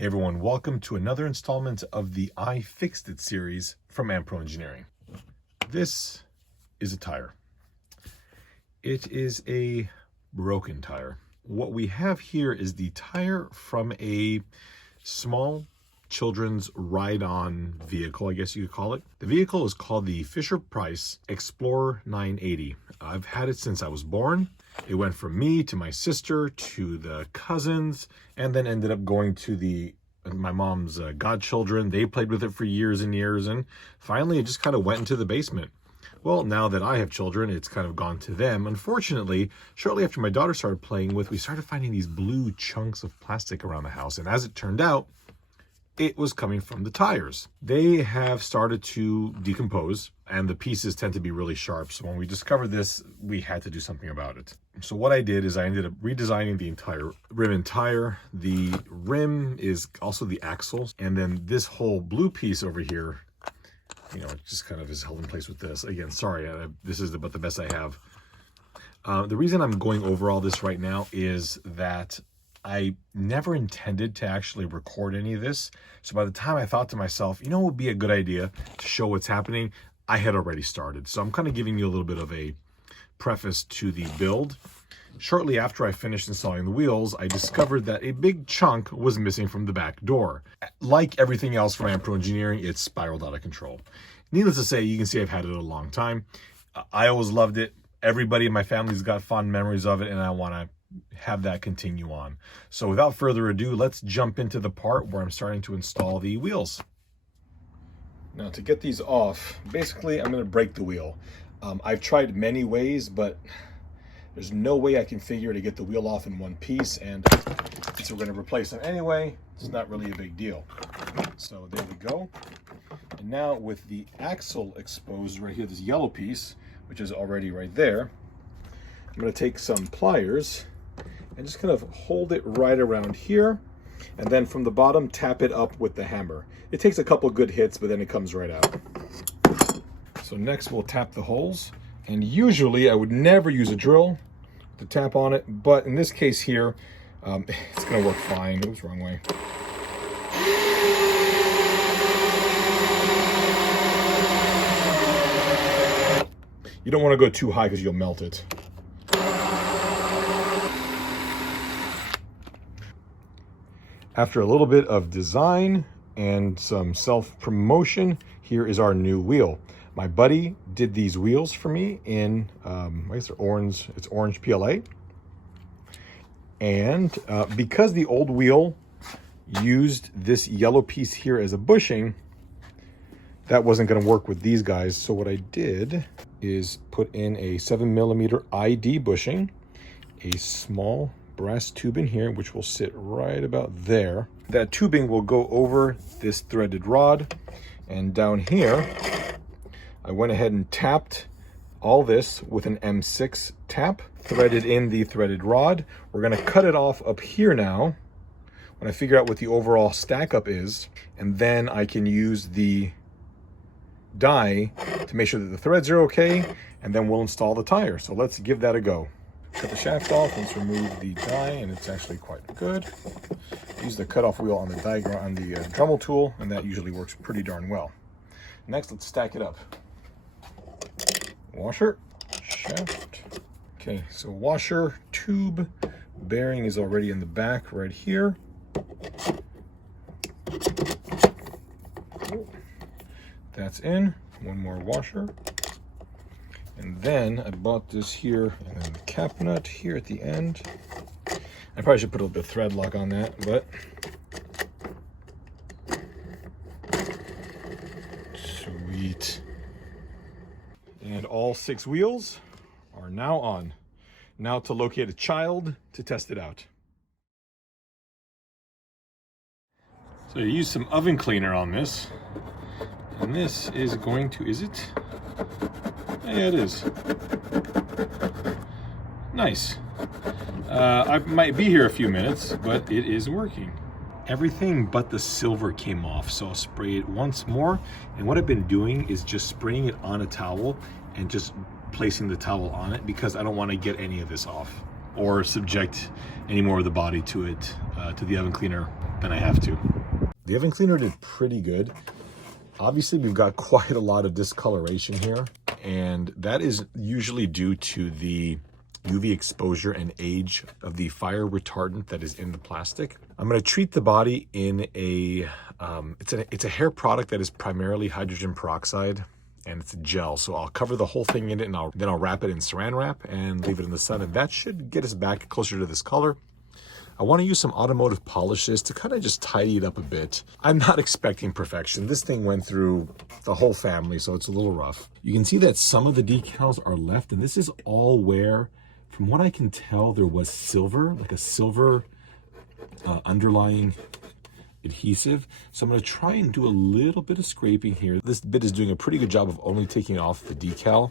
Hey everyone, welcome to another installment of the I Fixed It series from Ampro Engineering. This is a tire. It is a broken tire. What we have here is the tire from a small children's ride-on vehicle, I guess you could call it. The vehicle is called the Fisher-Price Explorer 980. I've had it since I was born. It went from me to my sister to the cousins, and then ended up going to my mom's godchildren. They played with it for years and years, and finally it just kind of went into the basement. Well, now that I have children, it's kind of gone to them. Unfortunately, shortly after my daughter started playing with, we started finding these blue chunks of plastic around the house, and as it turned out, it was coming from the tires. They have started to decompose, and the pieces tend to be really sharp. So when we discovered this, we had to do something about it. So what I did is I ended up redesigning the entire rim and tire. The rim is also the axles, and then this whole blue piece over here, you know, it just kind of is held in place with this. Again, sorry, this is about the best I have. The reason I'm going over all this right now is that I never intended to actually record any of this. So by the time I thought to myself, you know, it would be a good idea to show what's happening, I had already started. So I'm kind of giving you a little bit of a preface to the build. Shortly after I finished installing the wheels, I discovered that a big chunk was missing from the back door. Like everything else from Ampro Engineering, it spiraled out of control. Needless to say, you can see I've had it a long time. I always loved it. Everybody in my family's got fond memories of it, and I want to have that continue on. So without further ado, let's jump into the part where I'm starting to install the wheels. Now to get these off, basically I'm going to break the wheel. I've tried many ways, but there's no way I can figure to get the wheel off in one piece, and so we're going to replace them anyway. It's not really a big deal. So there we go. And now with the axle exposed right here, this yellow piece, which is already right there, I'm going to take some pliers and just kind of hold it right around here, and then from the bottom tap it up with the hammer. It takes a couple good hits, but then it comes right out. So next we'll tap the holes, and usually I would never use a drill to tap on it, but in this case here, it's going to work fine. It was the wrong way. You don't want to go too high because you'll melt it. After a little bit of design and some self-promotion, here is our new wheel. My buddy did these wheels for me in, I guess they're orange, it's orange PLA. And because the old wheel used this yellow piece here as a bushing, that wasn't going to work with these guys. So what I did is put in a 7mm ID bushing, a small brass tube in here, which will sit right about there. That tubing will go over this threaded rod, and down here I went ahead and tapped all this with an M6 tap, threaded in the threaded rod. We're going to cut it off up here now when I figure out what the overall stack up is, and then I can use the die to make sure that the threads are okay, and then we'll install the tire. So let's give that a go. Cut the shaft off, let's remove the die, and it's actually quite good. Use the cutoff wheel on the diagram on the Dremel tool, and that usually works pretty darn well. Next, let's stack it up. Washer, shaft. Okay, so washer, tube, bearing is already in the back right here. That's in. One more washer. And then I bought this here, and then the cap nut here at the end. I probably should put a little bit of thread lock on that, but sweet. And all 6 wheels are now on. Now to locate a child to test it out. So you use some oven cleaner on this, and this is going to, is it? Yeah, it is. Nice. I might be here a few minutes, but it is working. Everything but the silver came off, so I'll spray it once more. And what I've been doing is just spraying it on a towel and just placing the towel on it, because I don't want to get any of this off or subject any more of the body to it, to the oven cleaner and I have to. The oven cleaner did pretty good. Obviously, we've got quite a lot of discoloration here, and that is usually due to the UV exposure and age of the fire retardant that is in the plastic. I'm going to treat the body in a, it's a hair product that is primarily hydrogen peroxide, and it's a gel. So I'll cover the whole thing in it, and then I'll wrap it in saran wrap and leave it in the sun, and that should get us back closer to this color. I want to use some automotive polishes to kind of just tidy it up a bit. I'm not expecting perfection. This thing went through the whole family, so it's a little rough. You can see that some of the decals are left, and this is all where, from what I can tell, there was silver, like a silver underlying adhesive. So I'm going to try and do a little bit of scraping here. This bit is doing a pretty good job of only taking off the decal.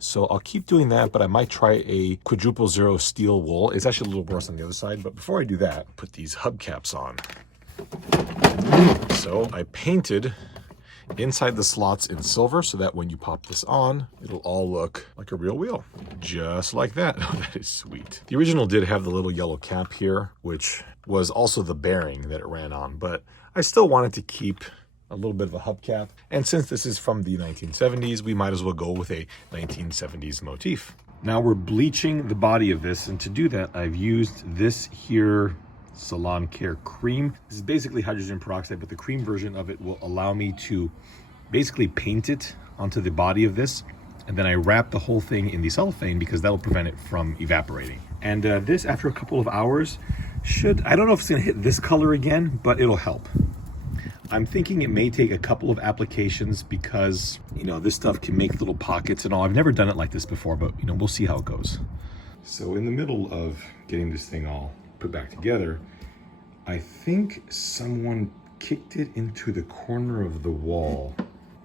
So I'll keep doing that, but I might try a quadruple zero steel wool. It's actually a little worse on the other side, but before I do that, put these hubcaps on. So I painted inside the slots in silver so that when you pop this on, it'll all look like a real wheel. Just like that. Oh, that is sweet. The original did have the little yellow cap here, which was also the bearing that it ran on, but I still wanted to keep a little bit of a hubcap. And since this is from the 1970s, we might as well go with a 1970s motif. Now we're bleaching the body of this, and to do that, I've used this here Salon Care cream. This is basically hydrogen peroxide, but the cream version of it will allow me to basically paint it onto the body of this, and then I wrap the whole thing in the cellophane because that'll prevent it from evaporating. And this, after a couple of hours, should, I don't know if it's gonna hit this color again, but it'll help. I'm thinking it may take a couple of applications because, you know, this stuff can make little pockets and all. I've never done it like this before, but, you know, we'll see how it goes. So in the middle of getting this thing all put back together, I think someone kicked it into the corner of the wall.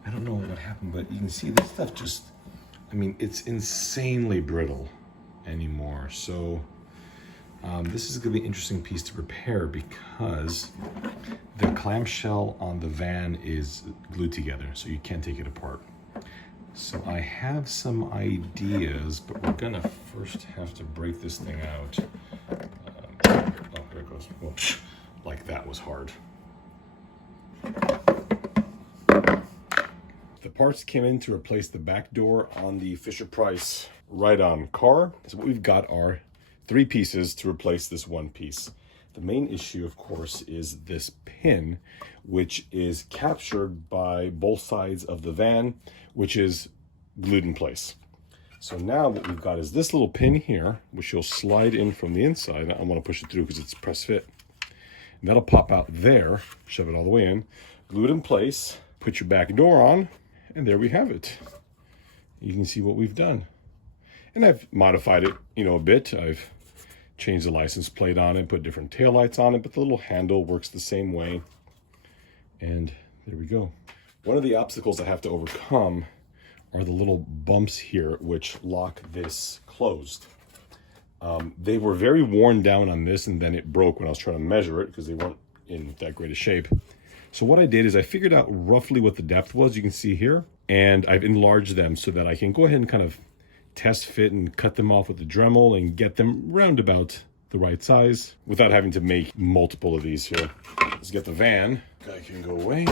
I don't know what happened, but you can see this stuff just, I mean, it's insanely brittle anymore. So this is gonna be an interesting piece to repair because the clamshell on the van is glued together, so you can't take it apart. So I have some ideas, but we're gonna first have to break this thing out. Oh, there it goes. Whoops. Like that was hard. The parts came in to replace the back door on the Fisher-Price ride-on car. So what we've got are 3 pieces to replace this one piece. The main issue, of course, is this pin, which is captured by both sides of the van, which is glued in place. So now what we've got is this little pin here, which you'll slide in from the inside. I want to push it through because it's press fit. And that'll pop out there, shove it all the way in, glue it in place, put your back door on, and there we have it. You can see what we've done. And I've modified it, you know, a bit. I've changed the license plate on it, put different taillights on it, but the little handle works the same way. And there we go. One of the obstacles I have to overcome are the little bumps here, which lock this closed. They were very worn down on this, and then it broke when I was trying to measure it because they weren't in that great a shape. So what I did is I figured out roughly what the depth was, you can see here, and I've enlarged them so that I can go ahead and kind of test fit and cut them off with the Dremel and get them round about the right size without having to make multiple of these here. Let's get the van. Guy can go away.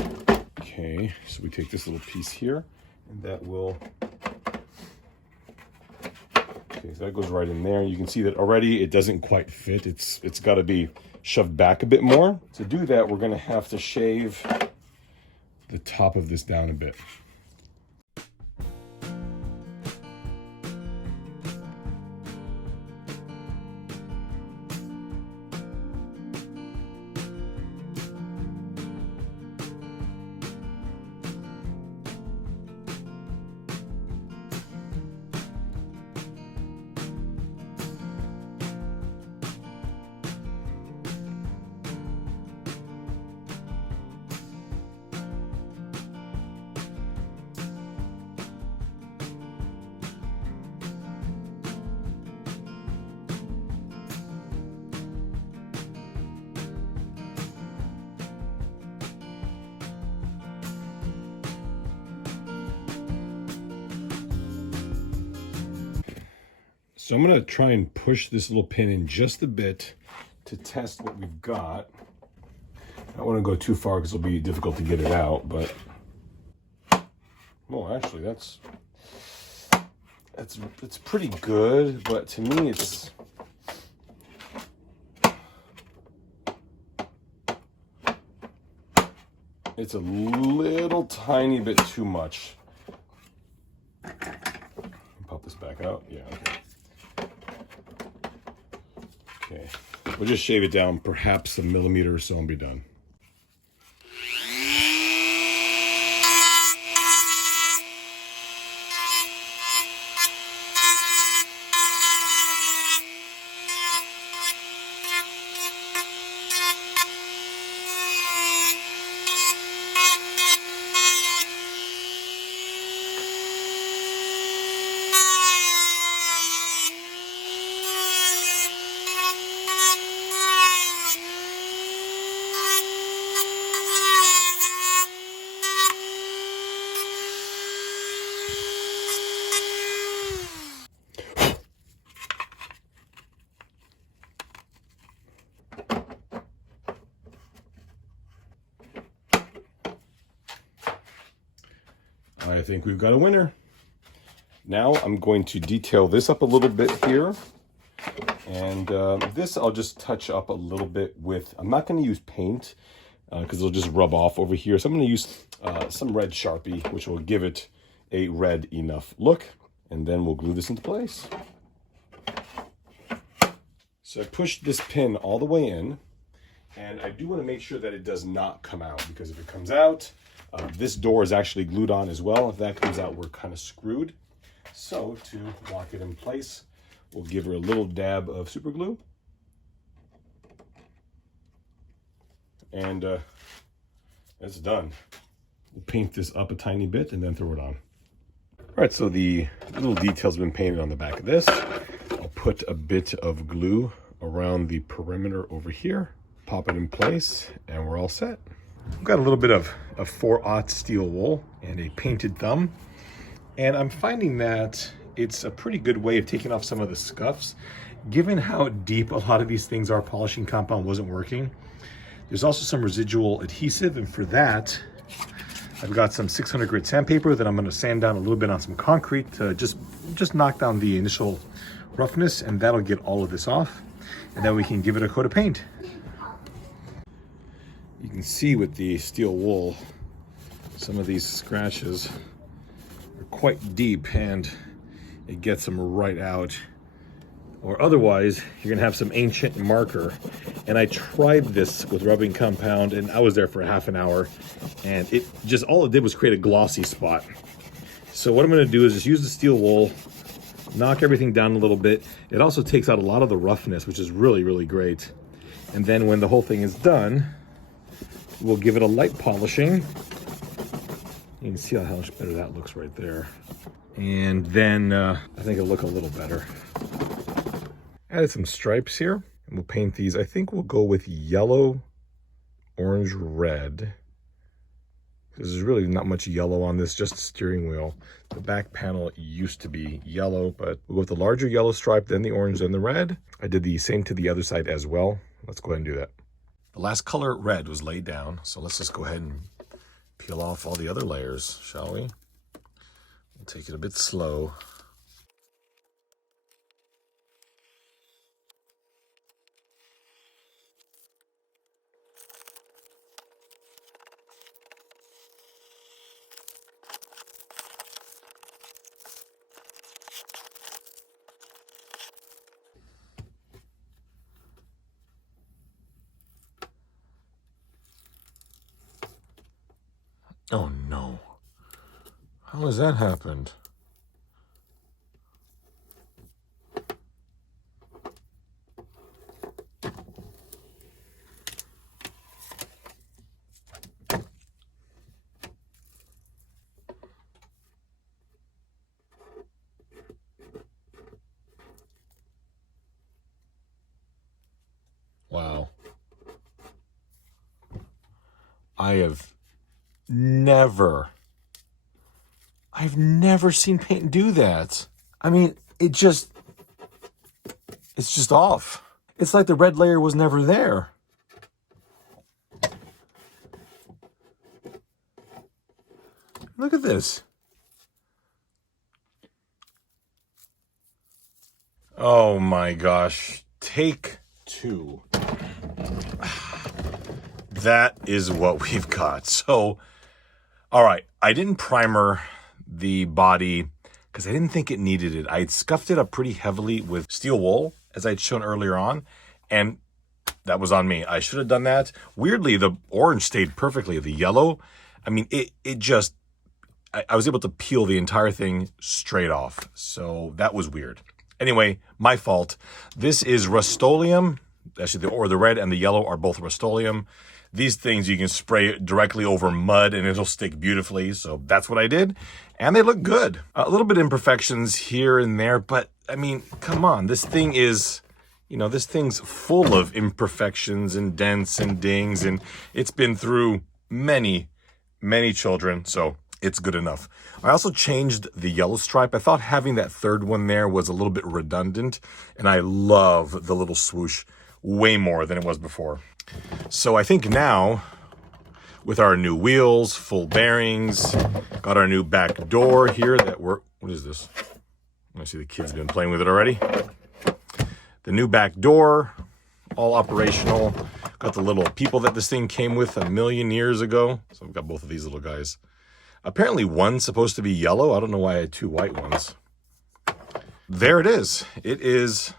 Okay, so we take this little piece here, and that will, okay, so that goes right in there. You can see that already it doesn't quite fit. It's got to be shoved back a bit more. To do that, we're going to have to shave the top of this down a bit. So I'm going to try and push this little pin in just a bit to test what we've got. I don't want to go too far because it'll be difficult to get it out, but well, actually that's pretty good, but to me it's a little tiny bit too much. Pop this back out. Yeah, okay. Okay. We'll just shave it down perhaps a millimeter or so and be done. I think we've got a winner. Now I'm going to detail this up a little bit here. And this I'll just touch up a little bit with, I'm not going to use paint because it'll just rub off over here. So I'm going to use some red Sharpie, which will give it a red enough look. And then we'll glue this into place. So I pushed this pin all the way in. And I do want to make sure that it does not come out, because if it comes out, this door is actually glued on as well. If that comes out, we're kind of screwed. So to lock it in place, we'll give her a little dab of super glue. And it's done. We'll paint this up a tiny bit and then throw it on. All right, so the little details have been painted on the back of this. I'll put a bit of glue around the perimeter over here, pop it in place, and we're all set. I've got a little bit of 4/0 steel wool and a painted thumb, and I'm finding that it's a pretty good way of taking off some of the scuffs. Given how deep a lot of these things are, polishing compound wasn't working. There's also some residual adhesive, and for that, I've got some 600 grit sandpaper that I'm going to sand down a little bit on some concrete to just knock down the initial roughness, and that'll get all of this off, and then we can give it a coat of paint. You can see with the steel wool, some of these scratches are quite deep and it gets them right out. Or otherwise, you're gonna have some ancient marker. And I tried this with rubbing compound and I was there for a half an hour, and all it did was create a glossy spot. So what I'm gonna do is just use the steel wool, knock everything down a little bit. It also takes out a lot of the roughness, which is really, really great. And then when the whole thing is done, we'll give it a light polishing. You can see how much better that looks right there. And then I think it'll look a little better. Added some stripes here, and we'll paint these. I think we'll go with yellow, orange, red, because there's really not much yellow on this, just the steering wheel. The back panel used to be yellow, but we'll go with the larger yellow stripe, then the orange, then the red. I did the same to the other side as well. Let's go ahead and do that. The last color, red, was laid down, so let's just go ahead and peel off all the other layers, shall we? We'll take it a bit slow. Oh no. How has that happened? Wow. I've never seen paint do that. I mean, it's just off. It's like the red layer was never there. Look at this. Oh my gosh. Take two. That is what we've got. So, all right. I didn't primer the body because I didn't think it needed it. I had scuffed it up pretty heavily with steel wool, as I'd shown earlier on, and that was on me. I should have done that. Weirdly, the orange stayed perfectly. The yellow, I mean, it just, I was able to peel the entire thing straight off. So that was weird. Anyway, my fault. This is Rust-Oleum. Actually, the red and the yellow are both Rust-Oleum. These things you can spray directly over mud and it'll stick beautifully. So that's what I did. And they look good. A little bit imperfections here and there, but I mean, come on. This thing is, you know, this thing's full of imperfections and dents and dings, and it's been through many, many children. So it's good enough. I also changed the yellow stripe. I thought having that third one there was a little bit redundant, and I love the little swoosh way more than it was before. So I think now, with our new wheels, full bearings, got our new back door here that what is this? I see the kids have been playing with it already. The new back door, all operational. Got the little people that this thing came with a million years ago. So I've got both of these little guys. Apparently one's supposed to be yellow. I don't know why I had two white ones. There it is. It is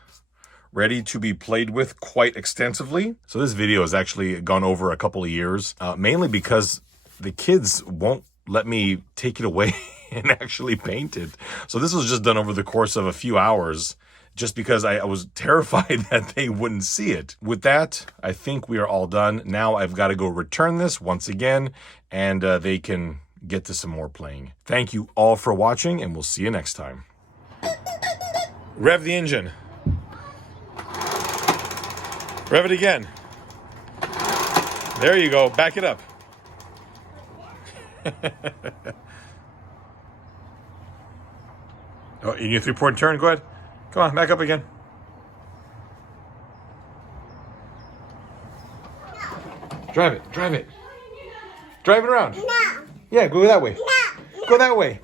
ready to be played with quite extensively. So this video has actually gone over a couple of years, mainly because the kids won't let me take it away and actually paint it. So this was just done over the course of a few hours, just because I was terrified that they wouldn't see it. With that, I think we are all done. Now I've got to go return this once again, and they can get to some more playing. Thank you all for watching, and we'll see you next time. Rev the engine. Rev it again. There you go. Back it up. Oh, you need a 3-point turn? Go ahead. Come on, back up again. Drive it. Drive it. Drive it around. No. Yeah, go that way. No. Go that way.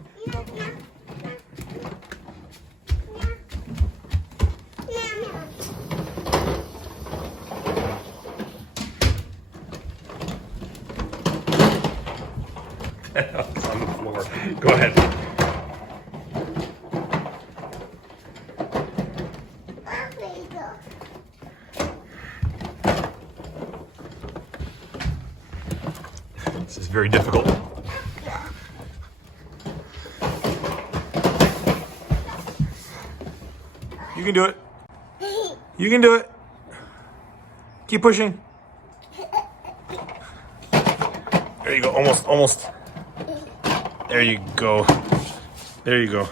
It's on the floor. Go ahead. This is very difficult. You can do it. You can do it. Keep pushing. There you go. Almost. There you go. There you go.